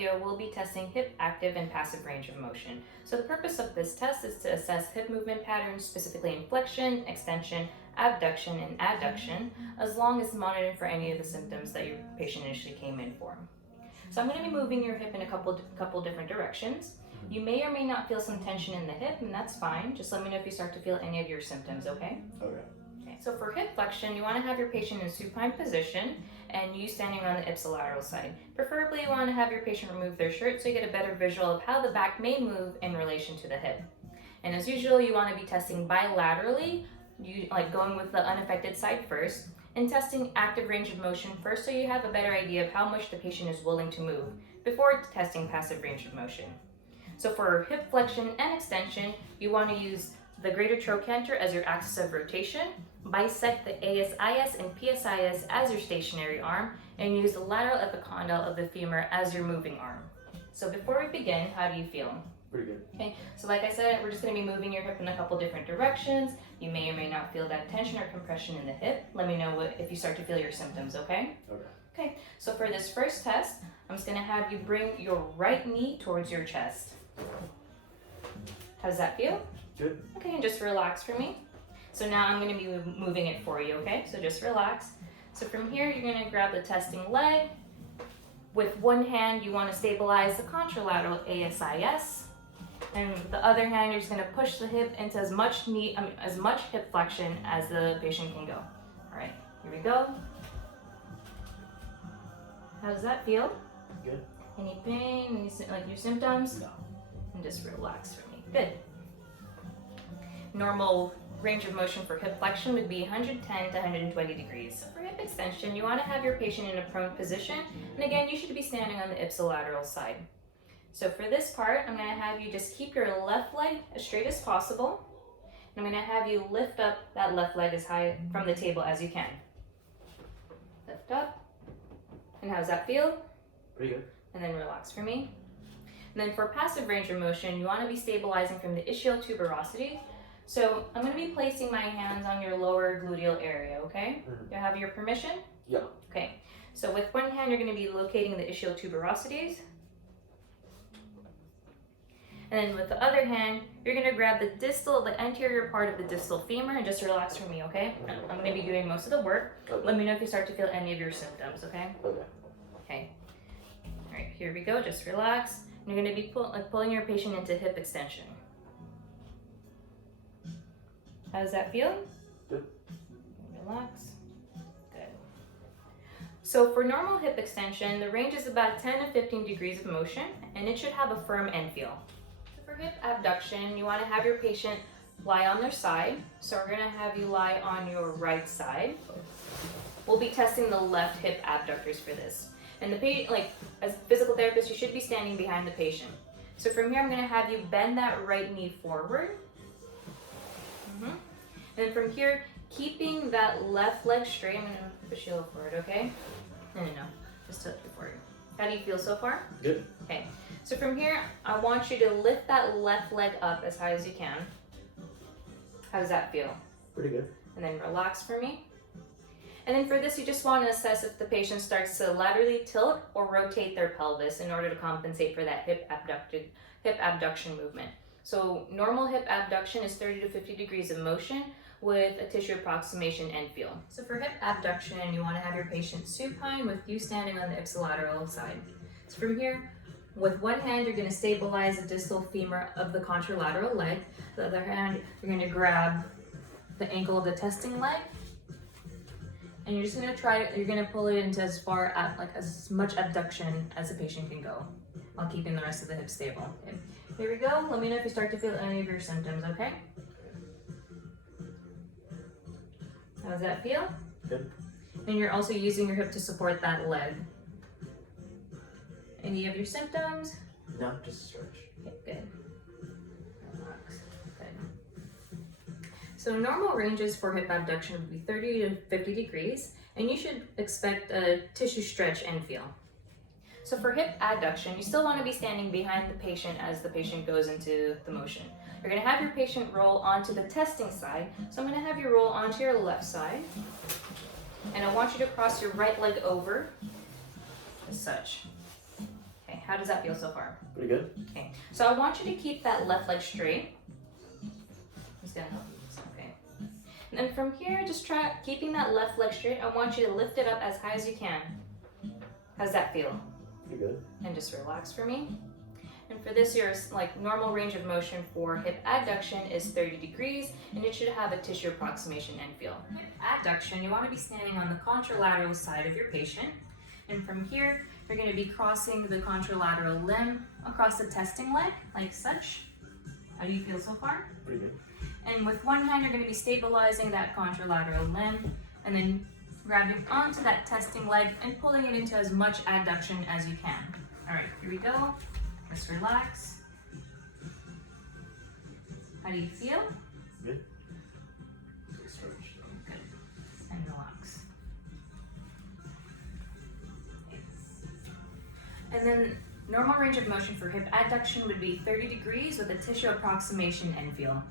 video, we'll be testing hip active and passive range of motion. So the purpose of this test is to assess hip movement patterns, specifically in flexion, extension, abduction, and adduction, as long as monitoring for any of the symptoms that your patient initially came in for. So I'm going to be moving your hip in a couple different directions. You may or may not feel some tension in the hip, and that's fine. Just let me know if you start to feel any of your symptoms, okay? Okay. So for hip flexion, you want to have your patient in supine position and you standing on the ipsilateral side. Preferably you want to have your patient remove their shirt so you get a better visual of how the back may move in relation to the hip. And as usual, you want to be testing bilaterally, going with the unaffected side first, and testing active range of motion first so you have a better idea of how much the patient is willing to move before testing passive range of motion. So for hip flexion and extension, you want to use the greater trochanter as your axis of rotation, bisect the ASIS and PSIS as your stationary arm, and use the lateral epicondyle of the femur as your moving arm. So before we begin, how do you feel? Pretty good. Okay, so like I said, we're just going to be moving your hip in a couple different directions. You may or may not feel that tension or compression in the hip. Let me know if you start to feel your symptoms, okay? Okay. Okay, so for this first test, I'm just going to have you bring your right knee towards your chest. How does that feel? Good. Okay, and just relax for me. So now I'm going to be moving it for you, okay? So just relax. So from here, you're going to grab the testing leg. With one hand, you want to stabilize the contralateral ASIS. And with the other hand, you're just going to push the hip into as much hip flexion as the patient can go. All right, here we go. How does that feel? Good. Any pain, like your symptoms? No. And just relax for me. Good. Normal range of motion for hip flexion would be 110 to 120 degrees. For hip extension, you want to have your patient in a prone position, and again, you should be standing on the ipsilateral side. So for this part, I'm going to have you just keep your left leg as straight as possible, and I'm going to have you lift up that left leg as high from the table as you can. Lift up, and how does that feel? Pretty good. And then relax for me. And then for passive range of motion, you want to be stabilizing from the ischial tuberosity. So I'm going to be placing my hands on your lower gluteal area, okay? Mm-hmm. Do I have your permission? Yeah. Okay. So with one hand, you're going to be locating the ischial tuberosities. And then with the other hand, you're going to grab the anterior part of the distal femur and just relax for me, okay? I'm going to be doing most of the work. Okay. Let me know if you start to feel any of your symptoms, okay? Okay. Okay. All right, here we go. Just relax. And you're going to be pulling your patient into hip extension. How does that feel? Good. Relax. Good. So for normal hip extension, the range is about 10 to 15 degrees of motion, and it should have a firm end feel. So for hip abduction, you want to have your patient lie on their side. So we're going to have you lie on your right side. We'll be testing the left hip abductors for this. And the patient, as a physical therapist, you should be standing behind the patient. So from here, I'm going to have you bend that right knee forward. And then from here, keeping that left leg straight, I'm going to push you a little forward, okay? No, just tilt it forward. How do you feel so far? Good. Okay, so from here, I want you to lift that left leg up as high as you can. How does that feel? Pretty good. And then relax for me. And then for this, you just want to assess if the patient starts to laterally tilt or rotate their pelvis in order to compensate for that hip abduction movement. So normal hip abduction is 30 to 50 degrees of motion with a tissue approximation end feel. So for hip abduction, you want to have your patient supine with you standing on the ipsilateral side. So from here, with one hand, you're going to stabilize the distal femur of the contralateral leg. The other hand, you're going to grab the ankle of the testing leg. And you're just going to you're going to pull it into as far as much abduction as the patient can go while keeping the rest of the hip stable. Okay. Here we go. Let me know if you start to feel any of your symptoms, okay? How does that feel? Good. And you're also using your hip to support that leg. Any of your symptoms? No, just stretch. Okay, good. Relax. Good. So normal ranges for hip abduction would be 30 to 50 degrees, and you should expect a tissue stretch and feel. So for hip adduction, you still want to be standing behind the patient as the patient goes into the motion. You're going to have your patient roll onto the testing side. So I'm going to have you roll onto your left side. And I want you to cross your right leg over as such. Okay, How does that feel so far? Pretty good. Okay, so I want you to keep that left leg straight. I'm just gonna help you. Okay. And then from here, just try keeping that left leg straight. I want you to lift it up as high as you can. How's that feel? Pretty good. And just relax for me. And for this, your normal range of motion for hip adduction is 30 degrees, and it should have a tissue approximation and feel. Hip adduction, you want to be standing on the contralateral side of your patient. And from here, you're going to be crossing the contralateral limb across the testing leg, like such. How do you feel so far? Pretty good. And with one hand, you're going to be stabilizing that contralateral limb, and then grabbing onto that testing leg and pulling it into as much adduction as you can. All right, here we go. Just relax. How do you feel? Good. Good. And relax. Okay. And then normal range of motion for hip adduction would be 30 degrees with a tissue approximation and feel.